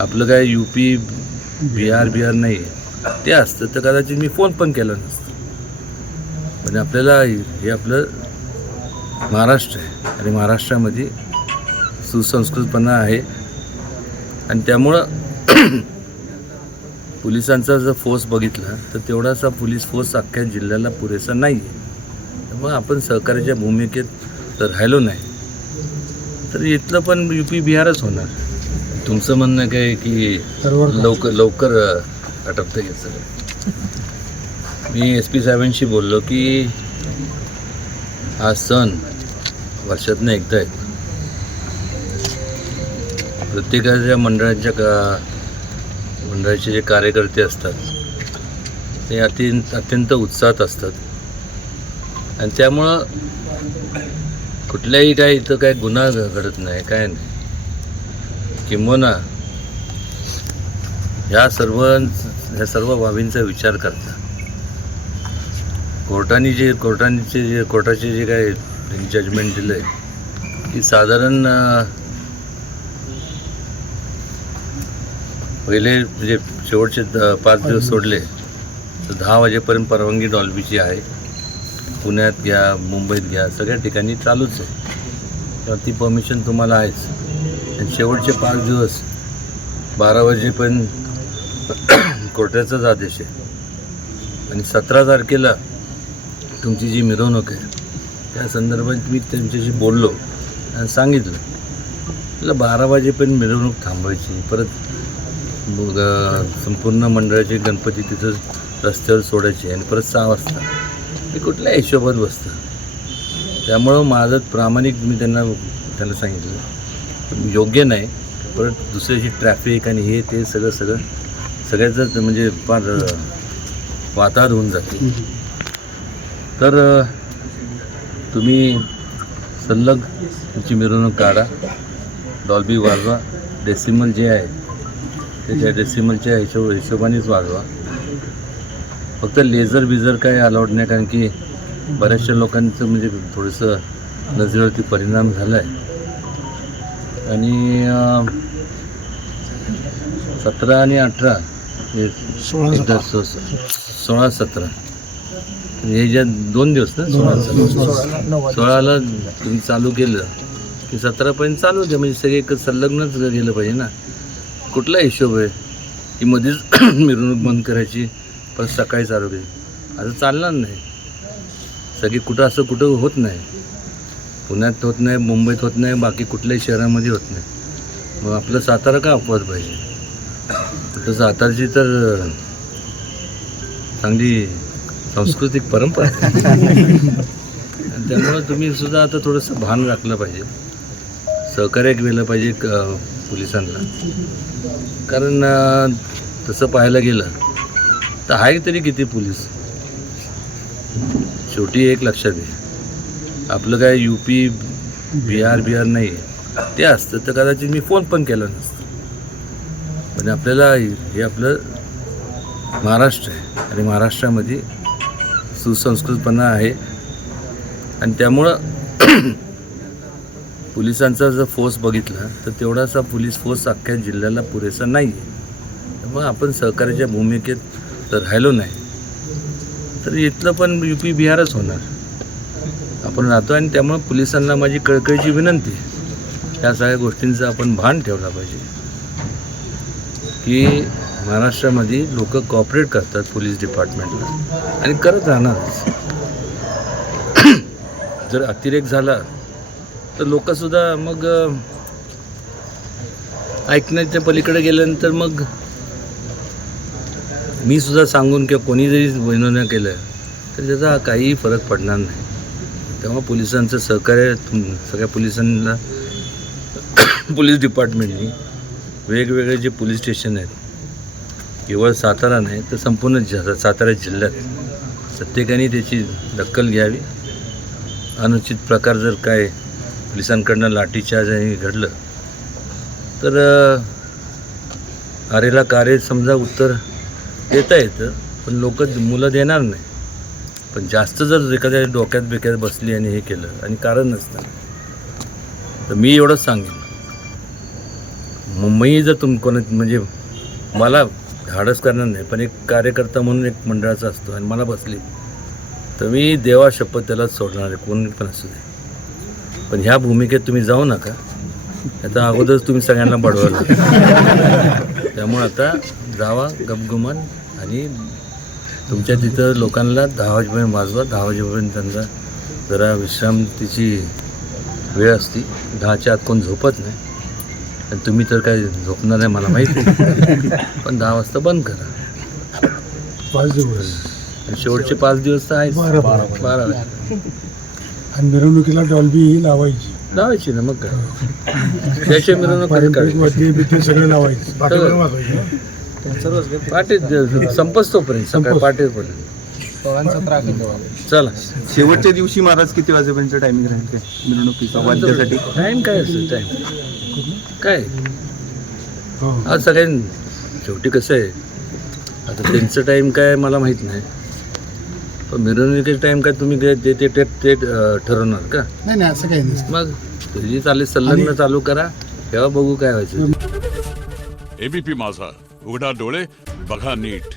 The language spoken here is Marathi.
आपलं काय UP बिहार नाही आहे ते असतं तर कदाचित मी फोन पण केला नसतं. पण आपल्याला हे आपलं महाराष्ट्र आहे आणि महाराष्ट्रामध्ये सुसंस्कृतपणा आहे आणि त्यामुळं पोलिसांचा जर फोर्स बघितला तर तेवढासा पोलीस फोर्स अख्ख्या जिल्ह्याला पुरेसा नाही आहे. त्यामुळे आपण सहकार्याच्या भूमिकेत तर राहिलो नाही तर इथलं पण UP बिहारच होणार. तुमचं म्हणणं काय की लवकर आटपतं घ्यायचं. मी SP साहेबांशी बोललो की हा सण वर्षातनं एकदा येतो. प्रत्येकाच्या मंडळाचे जे कार्यकर्ते असतात ते अत्यंत उत्साहात असतात आणि त्यामुळं कुठल्याही काय इथं काय गुन्हा घडत नाही काय नाही. किंबहुना ह्या सर्व बाबींचा विचार करता कोर्टाचे जे काय जजमेंट दिलं आहे की साधारण पहिले म्हणजे शेवटचे 5 दिवस सोडले तर 10 वाजेपर्यंत परवानगी डॉल्बीची आहे. पुण्यात घ्या, मुंबईत घ्या, सगळ्या ठिकाणी चालूच आहे. तेव्हा ती परमिशन तुम्हाला आहेच. आणि शेवटचे 5 दिवस 12 वाजेपर्यंत कोर्टाचाच आदेश आहे. आणि 17 तारखेला तुमची जी मिरवणूक आहे त्या संदर्भात मी त्यांच्याशी बोललो आणि सांगितलं त्याला 12 वाजेपर्यंत मिरवणूक थांबवायची, परत संपूर्ण मंडळाचे गणपती तिथं रस्त्यावर सोडायचे आणि परत 6 वाजता मी कुठल्या हिशोबात बसतं. त्यामुळं माझं प्रामाणिक मी त्यांना सांगितलं योग्य नाही. परत दुसऱ्याची ट्रॅफिक आणि हे ते सगळ्याच म्हणजे फार वातावरण होऊन जाते. तर तुम्ही सलग तुमची मिरवणूक काढा, डॉल्बी वाजवा, डेसिमल जे आहे त्याच्या डेसिमलच्या हिशोबानेच वाजवा. फक्त लेझर काय अलाउड नाही, कारण की बऱ्याचशा लोकांचं म्हणजे थोडंसं नजरेवरती परिणाम झाला आहे. आणि 17 आणि 18 16-17 हे ज्या 2 दिवस ना 16ला तुम्ही चालू केलं की 17पर्यंत चालू द्या. म्हणजे सगळे एक संलग्नच गेलं पाहिजे ना. कुठला हिशोब आहे की मध्येच मिरवणूक बंद करायची परत सकाळी चालू केली, असं चालणार नाही. सगळी कुठं होत नाही. पुण्यात होत नाही, मुंबईत होत नाही, बाकी कुठल्याही शहरामध्ये होत नाही. मग आपलं सातारा का अपवाद पाहिजे? तर सातारची तर चांगली सांस्कृतिक परंपरा आहे. त्यामुळं तुम्ही सुद्धा आता थोडंसं भान राखलं पाहिजे, सहकार्य केलं पाहिजे पोलिसांना. कारण तसं पाहायला गेलं तर आहे तरी किती पोलीस. शेवटी एक लक्षात घे, आपलं काय UP बिहार नाही आहे ते असतं तर कदाचित मी फोन पण केला नसतं. पण आपल्याला हे आपलं महाराष्ट्र आहे आणि महाराष्ट्रामध्ये सुसंस्कृतपणा आहे आणि त्यामुळं पोलिसांचा जर फोर्स बघितला तर तेवढासा पोलीस फोर्स अख्ख्या जिल्ह्याला पुरेसा नाही आहे. त्यामुळे आपण सहकार्याच्या भूमिकेत तर राहिलो नाही तर इथलं पण UP बिहारच होणार. आपण राहतो आणि त्यामुळं पोलिसांना माझी कळकळीची विनंती या सगळ्या गोष्टींचं आपण भान ठेवला पाहिजे की महाराष्ट्रामध्ये लोक कॉपरेट करतात पोलीस डिपार्टमेंटला आणि करत राहणारच. जर अतिरेक झाला तर लोकसुद्धा मग ऐकण्याच्या पलीकडे गेल्यानंतर मग मी सुद्धा सांगून किंवा कोणी जरी विनोद केलं तर त्याचा काहीही फरक पडणार नाही. तेव्हा पोलिसांचं सहकार्य सगळ्या पोलिसांना पोलीस डिपार्टमेंटनी वेगवेगळे जे पोलीस स्टेशन आहेत, केवळ सातारा नाही तर संपूर्ण सातारा जिल्ह्यात प्रत्येकाने त्याची दखल घ्यावी. अनुचित प्रकार जर काय पोलिसांकडनं लाठीचार्ज घडलं तर आरेला कार्य समजा उत्तर देता येतं, पण मुलं देणार नाही. पण जास्त जर एखाद्या डोक्यात बसली आणि हे केलं आणि कारण नसतं तर मी एवढंच सांगेन, मी जर कोणा म्हणजे मला धाडस करणार नाही, पण एक कार्यकर्ता म्हणून एक मंडळाचा असतो आणि मला बसली तर मी देवा शपथ त्यालाच सोडणार आहे, कोणी पण असू दे. पण ह्या भूमिकेत तुम्ही जाऊ नका, आता अगोदरच तुम्ही सगळ्यांना बडवलं. त्यामुळे आता जावा गपगुमान आणि तुमच्या तिथं लोकांना 10 वाजेपर्यंत वाजवा. 10 वाजेपर्यंत त्यांना जरा विश्रांतीची वेळ असती. 10च्या आत कोण झोपत नाही आणि तुम्ही तर काय झोपणार आहे मला माहिती आहे. पण 10 वाजता बंद करा. 5 दिवस आणि शेवटचे 5 दिवस तर आहेच. 12 आणि मिरवणुकीला डॉल्बी लावायची ना, मग काय त्याच्या मिरवणूक कधी काढायची? बिटे सगळं लावायचं. पाटे संपच तोपर्यंत सकाळी पाटेपर्यंत. चला, शेवटच्या दिवशी महाराज किती वाजेपर्यंत टायमिंग राहील काय मिरवणुकीचा वाद्यासाठी? टाईम काय असेल? टाईम काय हो. आज सगळ्यांनी शेवटी कसं आहे, आता त्यांचं टाईम काय मला माहीत नाही, पण मिरवणुकीचं टाईम काय तुम्ही ते ठरवणार का? नाही असं काही नाही. मग तुझी संलग्न चालू करा, तेव्हा बघू काय व्हायचं. एबीपी माझा, उघडा डोळे बघा नीट.